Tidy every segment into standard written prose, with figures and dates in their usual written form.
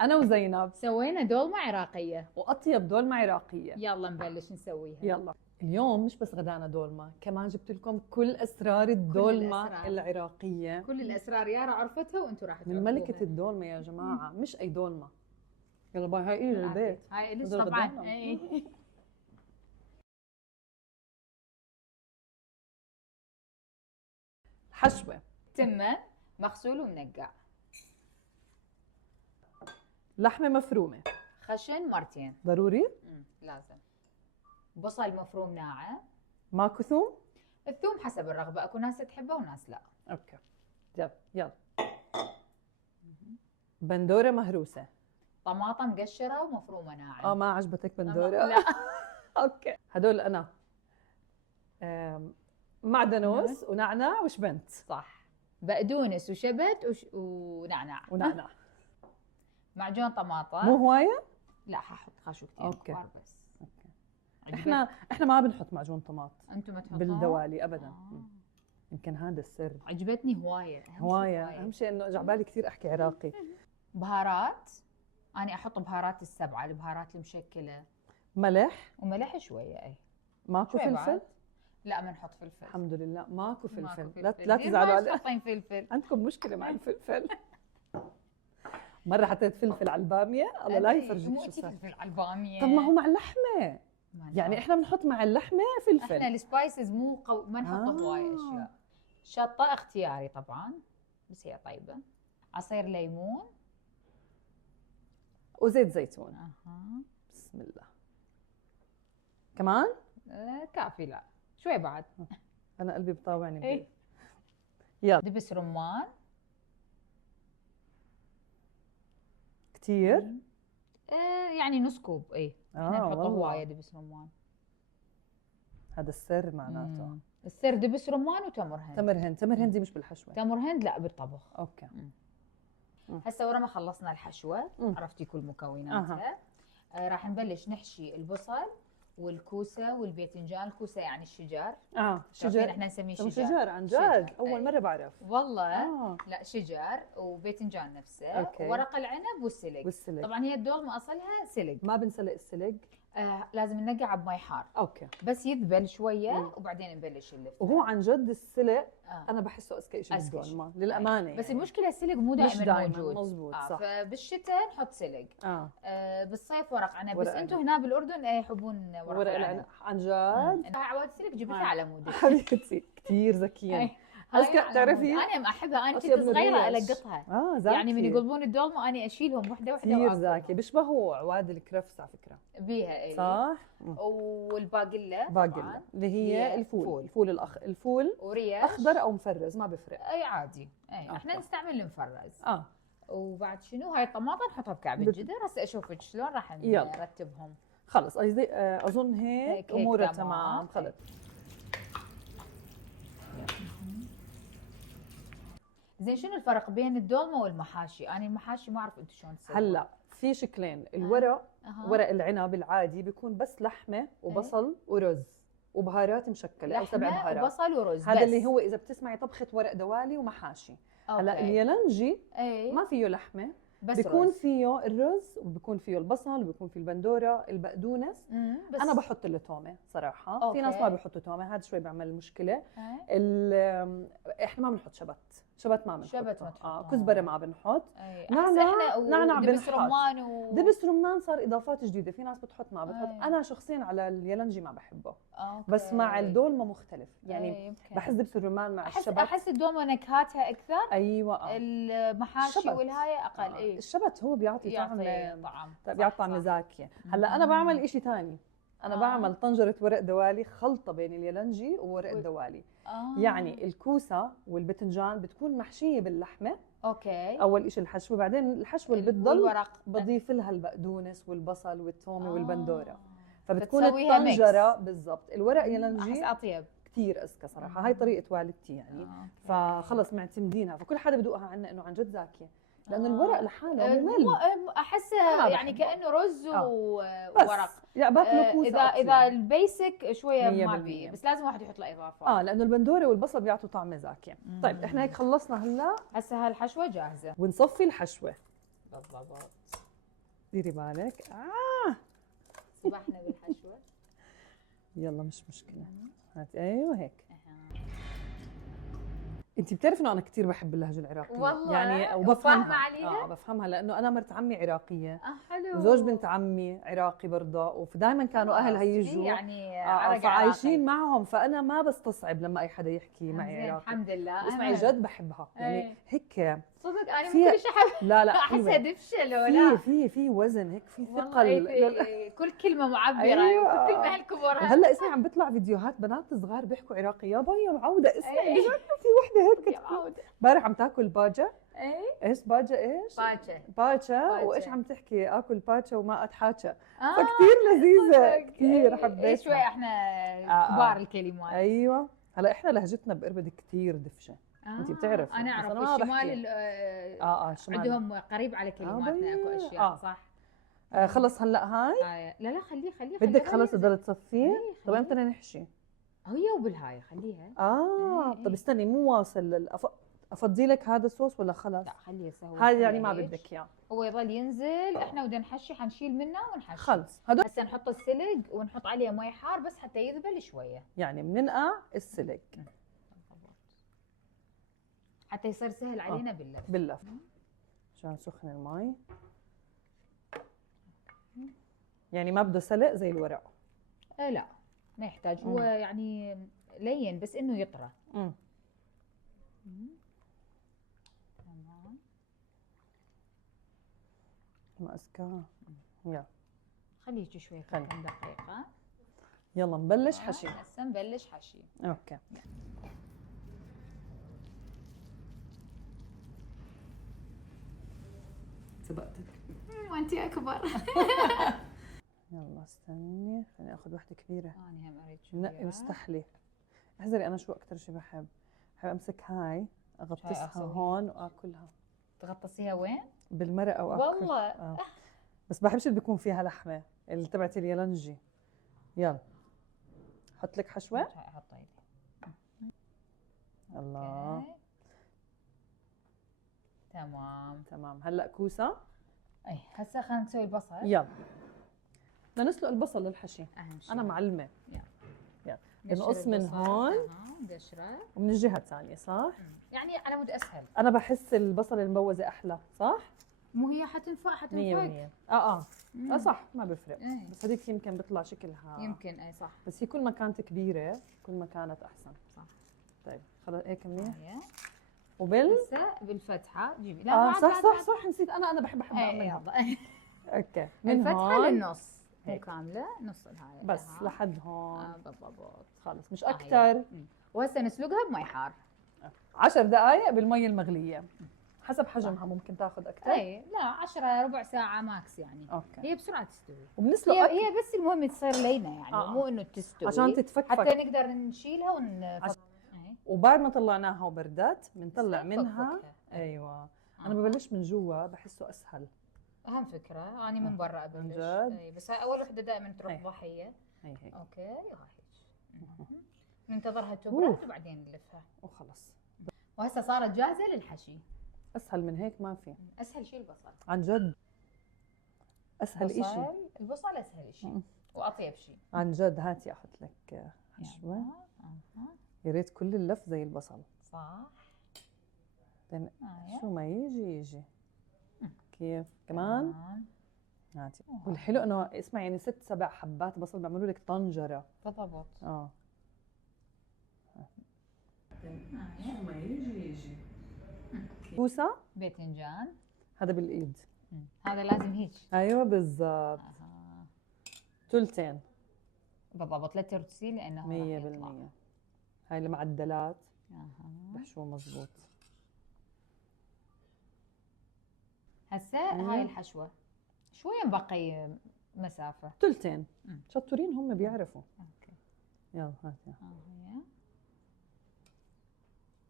انا وزينب سوينا دولمة عراقية واطيب دولمة عراقية. يلا نبلش نسويها. يلا اليوم مش بس غدانا دولمة، كمان جبت لكم كل اسرار الدولمة الأسرار. العراقية. كل الأسرار يارا عرفتها وانتم راح من ملكة الدولمة يا جماعة، مش اي دولمة. يلا باي، هاي إلي البيت. هاي إليش بدل طبعا. غدانا. إي. حشوة تمة مغسول ومنقع، لحمة مفرومة خشن مرتين. ضروري. لازم. بصل مفروم ناعم. ماكو ثوم؟ الثوم حسب الرغبة، اكو ناس تحبه وناس لا. اوكي يلا يلا. بندورة مهروسة. طماطم مقشرة ومفرومة ناعم. ما عجبتك بندورة؟ لا. اوكي هدول انا. معدنوس ونعناع وشبنت. صح. بقدونس وشبت ونعناع. ونعناع. معجون طماطم. مو هواية؟ لا ححط خشو كثير. أوكي. كبار بس. اوكي. عجبك؟ احنا ما بنحط معجون طماط انتم ما تحطون بالدوالي ابدا. يمكن هذا السر. عجبتني هوايه. هواية، اهم شيء انه اجى بالي كثير احكي عراقي. بهارات. انا احط بهارات السبعه، البهارات المشكله. ملح. وملح شويه. اي ماكو شوي فلفل؟ بعد. لا ما نحط فلفل. الحمد لله ماكو فلفل. ماكو لا فلفل. لا دير تزعلوا بالك علي. حاطين فلفل. عندكم مشكلة مع الفلفل. مرة حطيت فلفل على البامية، الله لا يفرجيك مو شو انتي صار. فلفل على الباميه. طب ما هو مع اللحمة، ما يعني نعرف. احنا بنحط مع اللحمة فلفل. احنا السبايسز مو ما نحط هواي اشياء. شطه اختياري طبعا، بس هي طيبه. عصير ليمون. وزيت زيتون. اها. بسم الله. كمان؟ كافي. لا شوي بعد. أنا قلبي بطاوعني. إيه. يلا. دبس رمان. كثير؟ يعني نص كوب. اي احنا نحط والله. هوايه دبس رمان. هذا السر معناته. السر دبس رمان وتمر هند. تمر هندي مش بالحشوة. تمر هند لا بالطبخ. اوكي. هسه ورا ما خلصنا الحشوه عرفتي كل مكوناتها. راح نبلش نحشي البصل والكوسه والباذنجان. الكوسه يعني الشجر. شجر. احنا نسميه شجر. شجر. شجر عن شجر. جد اول مرة بعرف. والله. لا شجر وباذنجان نفسه. أوكي. وورق العنب والسلق. طبعا هي الدولمه اصلها سلق. ما بنسلق السلق. لازم ننقع بمي حار. اوكي. بس يذبل شويه وبعدين نبلش نلف. وهو عن جد السلق انا بحسه اذكى شيء بالدولمه للامانه. بس يعني. المشكله السلق مو دائما موجود. مزبوط صح. فبالشتاء نحط سلق. بالصيف ورق عنب. بس عنب. انتم هنا بالاردن يحبون ورق العنب. عن جد. عواد السلق جبتها على مودك. حبيبتي كثير ذكيه. أذكى تعرفي؟ انا احبها. انا كنت أطيب من صغيره الريش. القطها. زاكي. يعني من يقلبون الدولمه انا اشيلهم وحده وحده. كثير ذكي، بيشبهوا عواد الكرفس على فكره. بيها اي صح. والباقله. باقله اللي هي الفول. الفول وريش اخضر او مفرز ما بفرق. اي عادي. احنا نستعمل المفرز. وبعد شنو هاي الطماطم نحطها بكعب الجدر. هسه اشوفك شلون راح نرتبهم. خلص اظن هيك امورها تمام. خلص. زين شنو الفرق بين الدولمه والمحاشي؟ انا المحاشي ما اعرف انتم شلون تسوون. هلا في شكلين. الورق ورق العنب العادي بيكون بس لحمه وبصل ورز وبهارات مشكله او 7 بهارات. وبصل ورز. هذا اللي هو اذا بتسمعي طبخه ورق دوالي ومحاشي. هلا اليلنجي ما فيه لحمه، بس بيكون فيه الرز وبيكون فيه البصل وبيكون فيه البندوره البقدونس. انا بحط له تومه صراحه. في ناس ما بيحطوا تومه، هذا شوي بيعمل مشكله. احنا ما بنحط شبت ما بنحط. كزبره ما بنحط. نعناع دبس رمان دبس رمان صار اضافات جديده. في ناس بتحط ما بتحط. انا شخصيا على اليلنجي ما بحبه. بس مع الدولمه مختلف يعني. بحس دبس الرمان مع الشبت. احس الدولمه نكهاتها اكثر. ايوه. المحاشي والهاي اقل. الشبت هو بيعطي طعم. بيعطي طعم زاكيه. هلا انا بعمل إشي ثاني. انا بعمل طنجره ورق دوالي، خلطه بين اليلنجي وورق الدوالي. يعني الكوسه والبتنجان بتكون محشيه باللحمه. اوكي. اول شيء الحشوه، بعدين الحشوه اللي بتضل بضيف لها البقدونس والبصل والثومه والبندوره. فبتكون الطنجره بالضبط. الورق يلنجي احس اطيب كثير اذكى صراحه. هاي طريقه والدتي يعني. فخلص معتمدينها، فكل حدا بدوقها عنا انه عن جد زاكيه. لانه الورق لحاله ممل. احسه يعني كانه رز وورق. يعني باكله كوسه. اذا البيسك شويه ما بي، بس لازم واحد يحط له اضافات. لانه البندوره والبصل بيعطوا طعم زاكيه. طيب احنا هيك خلصنا. هلا هسه هالحشوه جاهزه ونصفي الحشوه. بالضبط. ديري بالك. سبحنا بالحشوه. يلا مش مشكله. هاتي ايوه هيك. انت بتعرفي انه انا كثير بحب اللهجه العراقيه والله يعني وبفهمها عليها. بفهمها لانه انا مرت عمي عراقيه. حلو. وزوج بنت عمي عراقي برضه، ودائما كانوا اهلها يجوا يعني فعايشين معهم، فانا ما بستصعب لما اي حدا يحكي معي عراقي. الحمد لله. اسمعي جد بحبها يعني هيك صدق انا مو كل شيء لا احسها دبشه ولا في وزن هيك، في ثقل. كل كلمه معبره. أيوة. كل كلمه هالكبر. وهلا اسمعي عم بيطلع فيديوهات بنات صغار بيحكوا عراقي. يا بايا معوده اسمعي بجد في وحده هيك امبارح عم تاكل باجا. ايش باجا ايش؟ باجا وايش عم تحكي؟ اكل باجا وما اتحاكى. فكتير لذيذه كثير حبيتها. شوي احنا كبار الكلمات. ايوه هلا احنا لهجتنا باربد كثير دفشه. انت بتعرفي انا اعرف الشمال الشمال عندهم قريب على كلماتنا اكو اشياء صح. خلص هلا هاي لا خليه بدك خلص تضل تصفيه. طب امتى بدنا نحشي؟ هي وبالهاي خليها. طب استني مو واصل افضي لك هذا الصوص ولا خلص؟ لا خليه سوا. هذا يعني ما بدك اياه. هو يضل ينزل احنا بدنا نحشي، حنشيل منه ونحشي. خلص هسه نحط السلق ونحط عليه مي حار بس حتى يذبل شويه. يعني بننقع السلق حتى يصير سهل علينا باللف عشان سخن المي. يعني ما بده سلق زي الورق. لا ما يحتاج. هو يعني لين بس انه يطرى. تمام ماسكاه. يلا خليه يجي شوي كم دقيقة. يلا نبلش حشي. هسه نبلش حشي. اوكي. سبقتك وانتي اكبر. يلا استني خليني اخذ وحده كبيره. انا هم اريد نقي واستحلي. احذري انا شو اكثر شيء بحب امسك هاي اغطسها هون واكلها. تغطسيها وين؟ بالمرقه واكل والله. بس بحبش اللي بيكون فيها لحمه اللي تبعت اليالنجي. يلا حط لك حشوه. حط ايدي. الله تمام. هلا كوسه. هسه خلينا نسوي البصل. يلا بدنا نسلق البصل للحشي. انا معلمه. يلا بنقص من هون قشره ومن الجهه الثانيه صح؟ يعني على مود اسهل. انا بحس البصل المبوزه احلى صح؟ مو هي حتنفع 100%. صح ما بفرق. بس هذيك يمكن بيطلع شكلها يمكن صح. بس هي كل ما كانت كبيره كل ما كانت احسن. صح. طيب خلص هيك منيح. هسه بالفتحه جيبي. لا صح نسيت. انا بحب اعملها. اوكي من الفتحه للنص مو كامله، نص الهاي بس لحد هون. بالضبط. خلص مش اكثر. وهسه نسلقها بمي حار 10 دقائق بالمي المغليه. حسب حجمها ممكن تاخذ اكثر. لا 10 ربع ساعه ماكس يعني. أوكي. هي بسرعه تستوي. وبنسلق هي بس المهم تصير لينه يعني. مو انه تستوي عشان تتفكفك حتى نقدر نشيلها وبعد ما طلعناها وبردت بنطلع منها. ايوه انا ببلش من جوا بحسه اسهل. اهم فكره انا من برا ابلش. بس اول وحده دائما تروح ضحيه. هيك اوكي هيك ننتظرها تبرد وبعدين نلفها وخلص. وهسه صارت جاهزه للحشي. اسهل من هيك ما في. اسهل شيء البصل عن جد. اسهل شيء البصل اسهل شيء واطيب شيء عن جد. هاتي احط لك حشوه. يا ريت كل اللف زي البصل صح. شو ما يجي كيف كمان. هاتي. والحلو انه اسمع يعني 6-7 حبات بصل بيعملوا لك طنجره. بالضبط. شو ما يجي كوسه باذنجان. هذا بالايد. هذا لازم هيك. ايوه بالضبط. ثلثين بالضبط. لا ترتسي لانه 100%. هاي المعدلات بحشوه مزبوط. هسه هاي الحشوه شويه مبقي مسافه. ثلثين. شطورين هم بيعرفوا. اوكي يلا هاتي. هي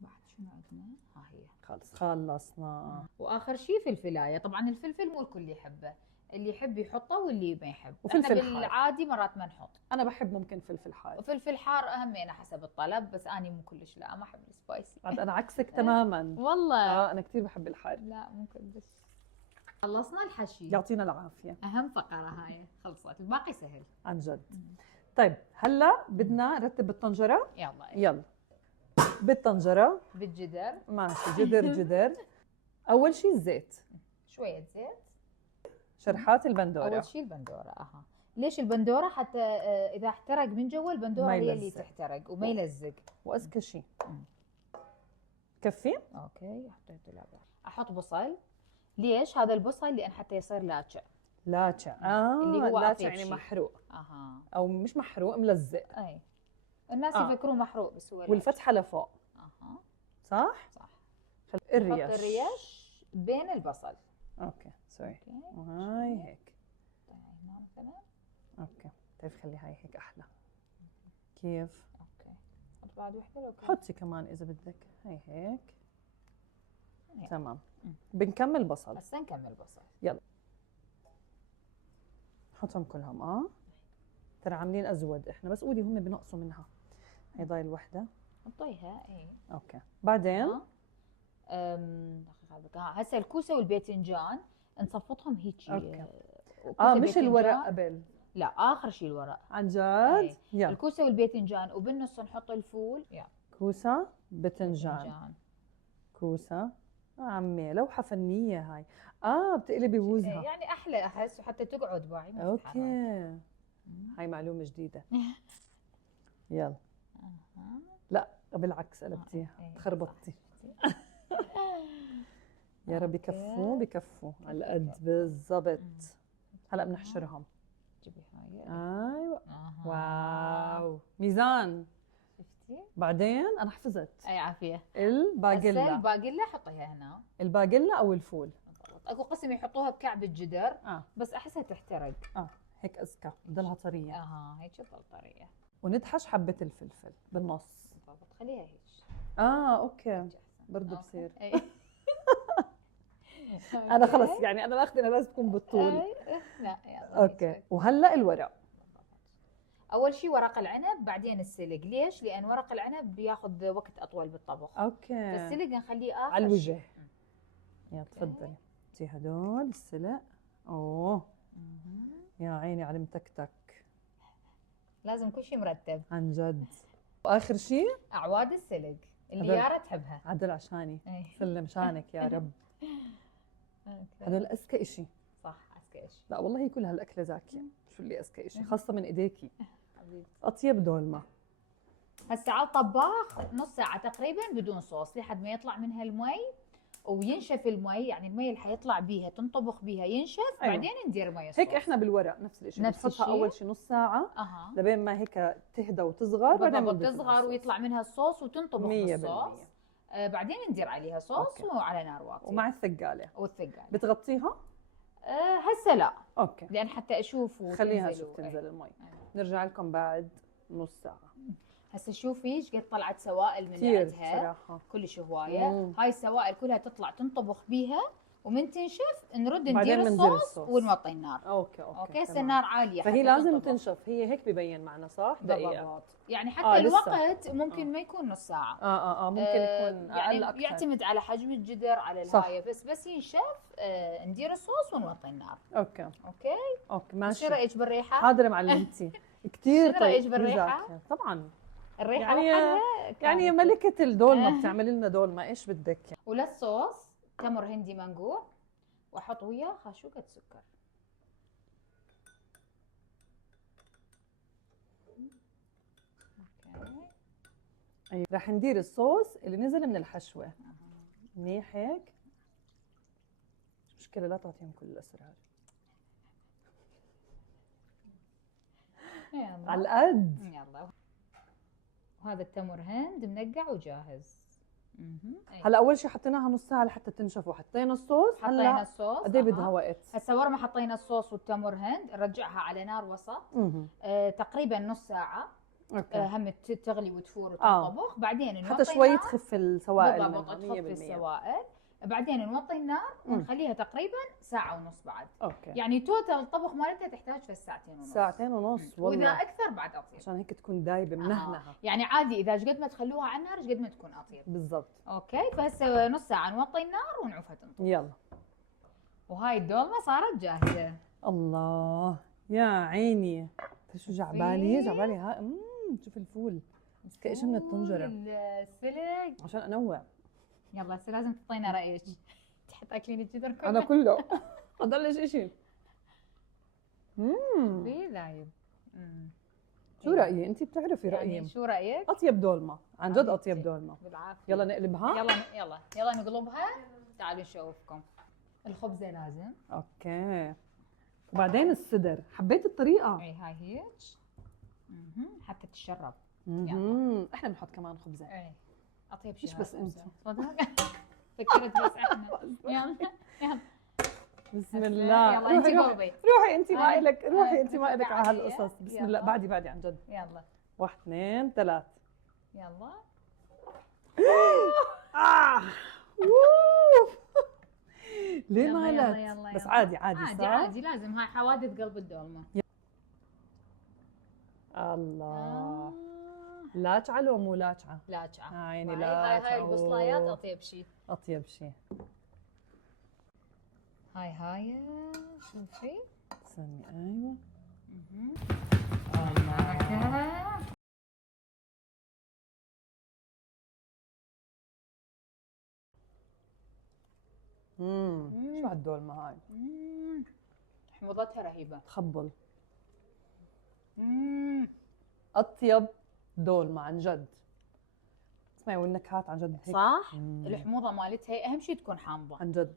بعد شنو عندنا؟ هي خلصنا. واخر شيء فلفلايه. طبعا الفلفل مو الكل يحبه، اللي يحب يحطه واللي ما يحب. وفلفل احنا بالعادي مرات ما نحط. انا بحب ممكن فلفل حار. وفلفل حار همينه حسب الطلب، بس اني مو كلش لا ما احب السبايسي. انا عكسك تماما والله. انا كثير بحب الحار. لا مو كلش. خلصنا الحشي. يعطينا العافيه. اهم فقره هاي خلصت، الباقي سهل عن جد. طيب هلا بدنا نرتب بالطنجره. يلا بالطنجره بالجدر. ماشي، جدر. اول شيء الزيت، شويه زيت، شرحات البندوره. اول شيء البندوره. ليش البندوره؟ حتى اذا احترق من جوا البندوره هي اللي تحترق وما يلزق. واذكى شيء كفي. اوكي حطيت لعبه. احط بصل. ليش هذا البصل؟ لان حتى يصير لاتشع. اللي هو لاتشع يعني محروق. او مش محروق، ملزق. اي الناس يفكروا محروق بس هو والفتحه لفوق. صح. الريش. نحط الريش بين البصل. اوكي سوري. وهاي هيك. طيب هنا مثلا. اوكي طيب خلي هاي هيك احلى. كيف؟ اوكي حط بعد وحده لو حطي كمان اذا بدك. هاي هيك. تمام. بنكمل بصل. هسه نكمل بصل. يلا نحطهم كلهم. ترى عاملين ازود احنا، بس قولي هم بنقصوا منها. هي ضايل وحده. حطيها. اوكي بعدين هسه الكوسه والباذنجان نصفطهم هيك. اوكي. مش الورق قبل. لا اخر شيء الورق. عن جد. الكوسه والباذنجان وبالنص نحط الفول. كوسه باذنجان. كوسه عمي لوحه فنيه هاي. بتقلبي بوزها يعني احلى احس، وحتى تقعد باعي. اوكي هاي معلومه جديده. يلا. لا بالعكس قلبتيها، تخربطتي. يا رب بكفوا على قد بالضبط. هلا بنحشرهم. جيبي هاي. ايوه. واو ميزان. شفتي؟ بعدين انا حفظت. اي عافيه. الباقيلا. الباقيلا حطيها هنا. الباقيلا او الفول. اكو قسم يحطوها بكعب الجدر. بس احسها تحترق. هيك اذكى بضلها طريه. هيك تضل طريه. وندحش حبه الفلفل بالنص. بالضبط خليها هيك. اوكي برضه بصير. انا خلص يعني انا الاخذ لازم تكون بالطول. لا اوكي. وهلا الورق. اول شيء ورق العنب، بعدين السلق. ليش؟ لان ورق العنب بياخذ وقت اطول بالطبخ. اوكي. فالسلق نخليه اخر على الوجه. يا تفضلي. تي هدول السلق. يا عيني على المتكتك. لازم كل شيء مرتب. عن جد. واخر شيء اعواد السلق اللي يارا تحبها. عدل عشاني. سلم شانك يا رب. هدول اذكى شيء. صح اذكى شيء. لا والله كل هالاكله زاكيه. شو اللي اذكى شيء؟ خاصه من ايديكي. اطيب دولمه. هسه على الطباخ نص ساعه تقريبا بدون صوص لحد ما يطلع منها المي وينشف المي. يعني المي اللي حيطلع بيها تنطبخ بيها ينشف. بعدين ندير مي صوص. هيك احنا بالورق نفس الشيء. نحطها اول شيء نص ساعه لبين ما هيك تهدى وتصغر. بعدين تصغر ويطلع منها الصوص وتنطبخ بالصوص. بعدين ندير عليها صوص وعلى نار واطيه. ومع الثقاله. والثقاله بتغطيها؟ هسه لا. اوكي. لان حتى اشوف خليها اشوف تنزل المي. نرجع لكم بعد نص ساعه. هسه شوفي ايش قد طلعت سوائل من عندها. كلش هوايه. هاي السوائل كلها تطلع تنطبخ بيها، ومن تنشف نرد ندير الصوص ونوطي النار. اوكي هسه النار عاليه. فهي لازم تنشف. هي هيك ببين معنا صح؟ بالضبط. يعني حتى الوقت ممكن ما يكون نص ساعه. ممكن يكون يعني أكثر. يعتمد على حجم الجدر على الهايه. بس ينشف ندير الصوص ونوطي النار. اوكي ماشي. شو رايك بالريحه؟ حاضر معلمتي. كثير. شو رايك بالريحه؟ طبعا الريحه يعني ملكه الدولمه بتعمل لنا دولمه. ايش بدك يعني. وللصوص تمر هندي منقوع، واحط وياه خاشوقه سكر. رح ندير الصوص اللي نزل من الحشوه. منيح هيك. مشكله لا تعطيهم كل الاسرار. على القد. يلا. وهذا التمر هند منقع وجاهز. هلا اول شيء حطيناها نص ساعه لحتى تنشف، وحطينا الصوص. حطينا الصوص. قد ايه بدها وقت؟ هسه ورا ما حطينا الصوص والتمر هند نرجعها على نار وسط. تقريبا نص ساعه. هم تغلي وتفور وتنطبخ. بعدين نوطي حتى شوي تخف السوائل. بالضبط تخف السوائل. بعدين نوطي النار ونخليها تقريبا ساعة ونص بعد. يعني توتال الطبخ مالتها تحتاج في ساعتين ونص. ساعتين ونص والله. واذا اكثر بعد اطيب. عشان هيك تكون دايبه منهنها. يعني عادي اذا قد ما تخلوها على النار قد ما تكون اطيب. بالضبط. اوكي فهسه نص ساعة نوطي النار ونعوفها تنطبخ. يلا. وهاي الدولمه صارت جاهزه. الله يا عيني، شو جعبالي هاي. شوف الفول كأيش من الطنجره السلق عشان انوع. يلا هسه لازم تعطينا رايك. تحط تاكلين الجدر كله؟ انا كله اضلش اشي. في ذايب. شو رأيي؟ انت بتعرفي رأيي. يعني شو رأيك؟ اطيب دولمه عن جد، اطيب دولمه. بالعافيه. يلا نقلبها. يلا نقلبها. تعالوا نشوفكم. الخبزه لازم. اوكي. وبعدين الصدر، حبيت الطريقه. اي هاي هيك. حتى تتشرب. احنا بنحط كمان خبزه. اي اطيب شيء. مش بس انت. فكرت بس احنا. يلا بسم الله. يلا انت قلبي. روحي انت ما إلك، روحي انت ما إلك على هالقصص. بسم الله. بعدي عن جد. يلا 1 2 3. يلا. ليه مالت؟ بس عادي عادي لازم. هاي حوادث قلب الدولمه. الله. لاجعه لو مو لاجعه؟ لاجعه. عيني لاجعه. هاي البصلايات اطيب شيء. هاي شوفي. استني. ايوه. شو هالدولمه هاي؟ حموضتها رهيبه. تخبل. اطيب دولمه عن جد. اسمعي والنكهات عن جد هيك. صح. الحموضه مالتها اهم شيء تكون حامضه عن جد.